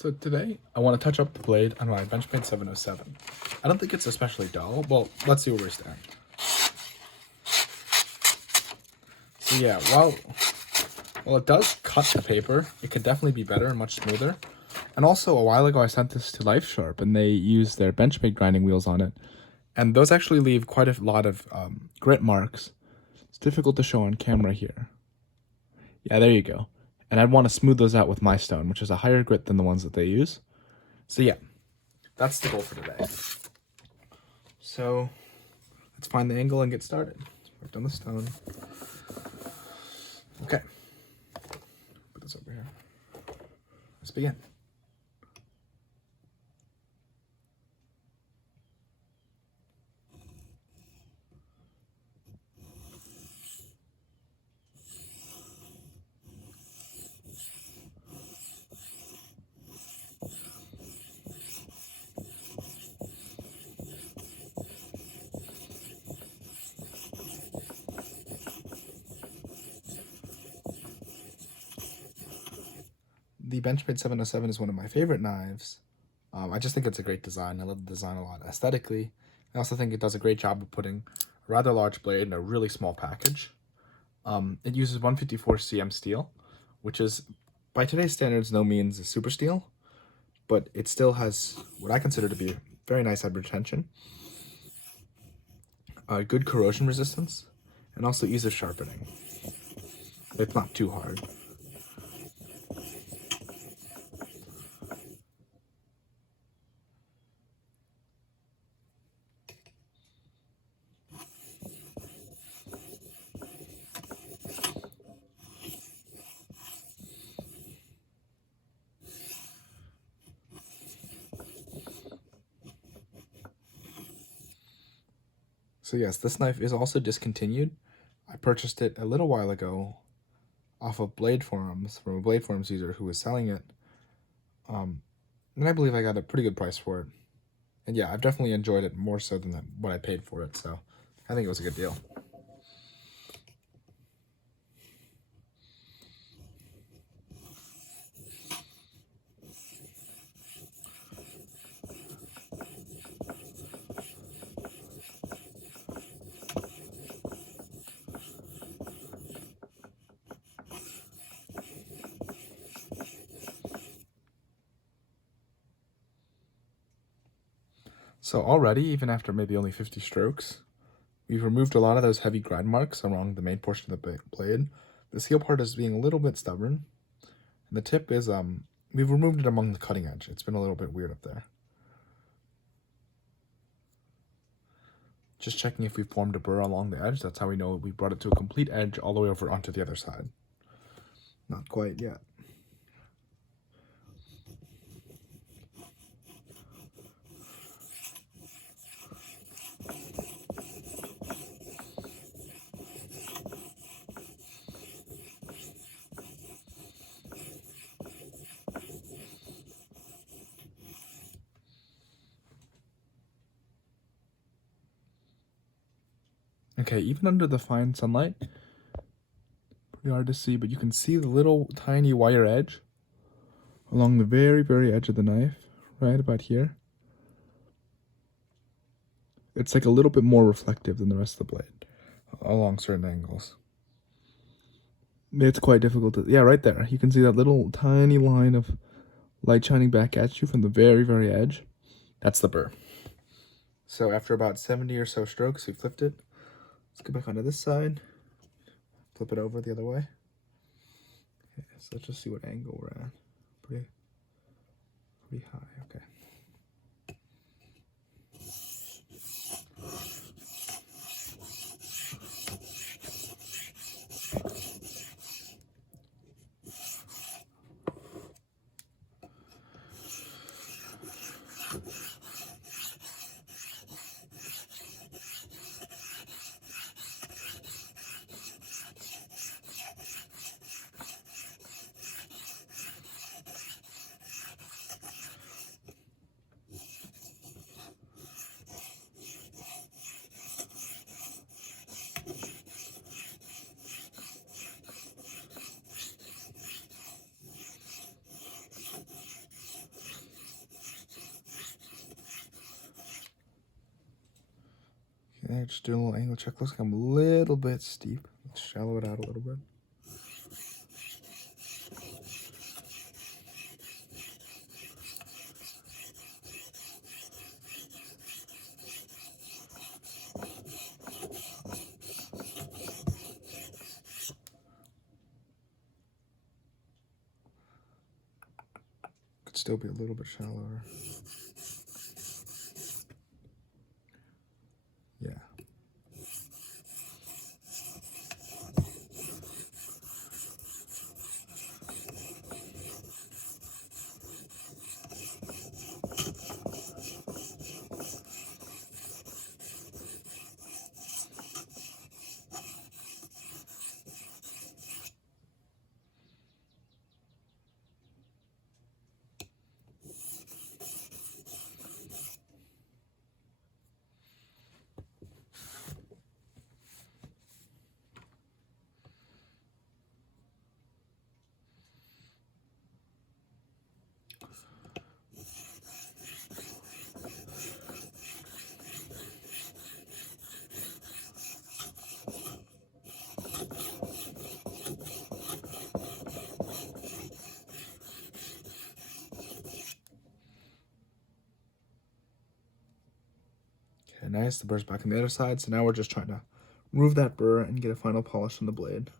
So today, I want to touch up the blade on my Benchmade 707. I don't think it's especially dull. Well, let's see where we stand. So yeah, while it does cut the paper, it could definitely be better and much smoother. And also, a while ago, I sent this to Life Sharp, and they used their Benchmade grinding wheels on it. And those actually leave quite a lot of grit marks. It's difficult to show on camera here. Yeah, there you go. And I'd want to smooth those out with my stone, which is a higher grit than the ones that they use. So yeah, that's the goal for today. So let's find the angle and get started. Let's work on the stone. Okay. Put this over here. Let's begin. The Benchmade 707 is one of my favorite knives. I just think it's a great design. I love the design a lot aesthetically. I also think it does a great job of putting a rather large blade in a really small package. It uses 154 cm steel, which is, by today's standards, no means a super steel, but it still has what I consider to be very nice head retention, good corrosion resistance, and also ease of sharpening. It's not too hard. So yes, this knife is also discontinued. I purchased it a little while ago off of Blade Forums from a Blade Forums user who was selling it. And I believe I got a pretty good price for it. And yeah, I've definitely enjoyed it more so than what I paid for it, so I think it was a good deal. So already, even after maybe only 50 strokes, we've removed a lot of those heavy grind marks along the main portion of the blade. The heel part is being a little bit stubborn. And the tip is, we've removed it among the cutting edge. It's been a little bit weird up there. Just checking if we formed a burr along the edge. That's how we know we brought it to a complete edge all the way over onto the other side. Not quite yet. Okay, even under the fine sunlight, pretty hard to see, but you can see the little tiny wire edge along the very, very edge of the knife, right about here. It's like a little bit more reflective than the rest of the blade along certain angles. It's quite difficult to, yeah, right there. You can see that little tiny line of light shining back at you from the very, very edge. That's the burr. So after about 70 or so strokes, we flipped it. Let's go back onto this side. Flip it over the other way. Okay, so let's just see what angle we're at. Pretty high, okay. Okay, just doing a little angle check. Looks like I'm a little bit steep. Let's shallow it out a little bit. Could still be a little bit shallower. Yeah. Okay, nice. The burr's back on the other side. So now we're just trying to remove that burr and get a final polish on the blade.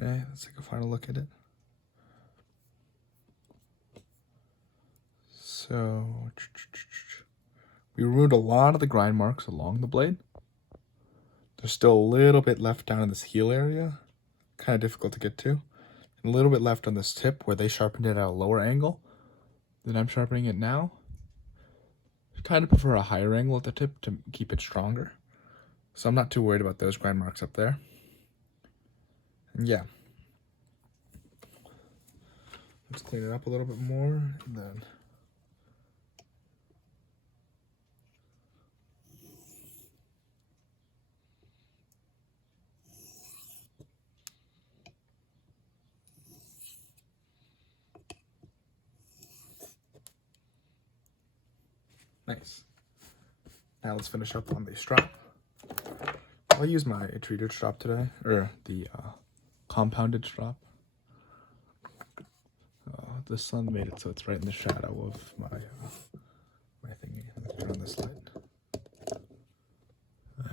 Okay, let's take a final look at it. So, we removed a lot of the grind marks along the blade. There's still a little bit left down in this heel area, kind of difficult to get to. And a little bit left on this tip where they sharpened it at a lower angle than I'm sharpening it now. I kind of prefer a higher angle at the tip to keep it stronger. So I'm not too worried about those grind marks up there. And yeah. Let's clean it up a little bit more and then nice. Now let's finish up on the strap. I'll use my treated strap today, or the compounded strap. The sun made it so it's right in the shadow of my my thingy. Let's turn on this light.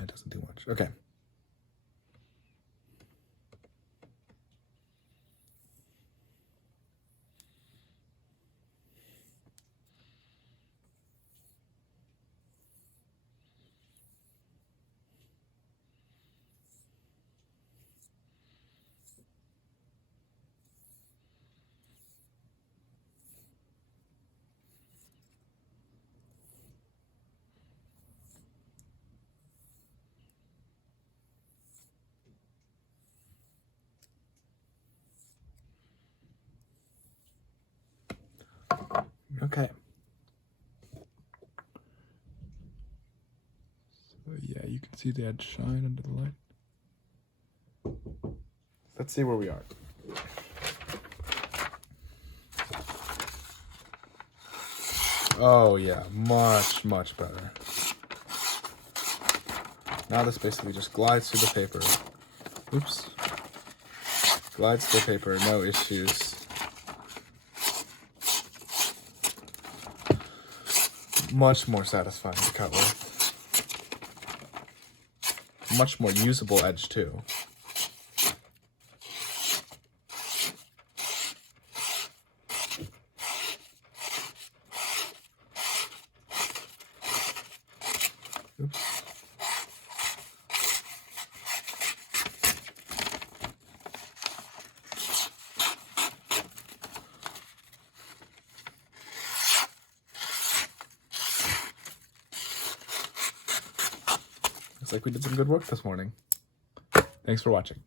It doesn't do much. Okay. Okay. So yeah, you can see the edge shine under the light. Let's see where we are. Oh yeah, much better. Now this basically just glides through the paper. Oops. Glides through the paper, no issues. Much more satisfying to cut with. Much more usable edge too. Oops. Looks like we did some good work this morning. Thanks for watching.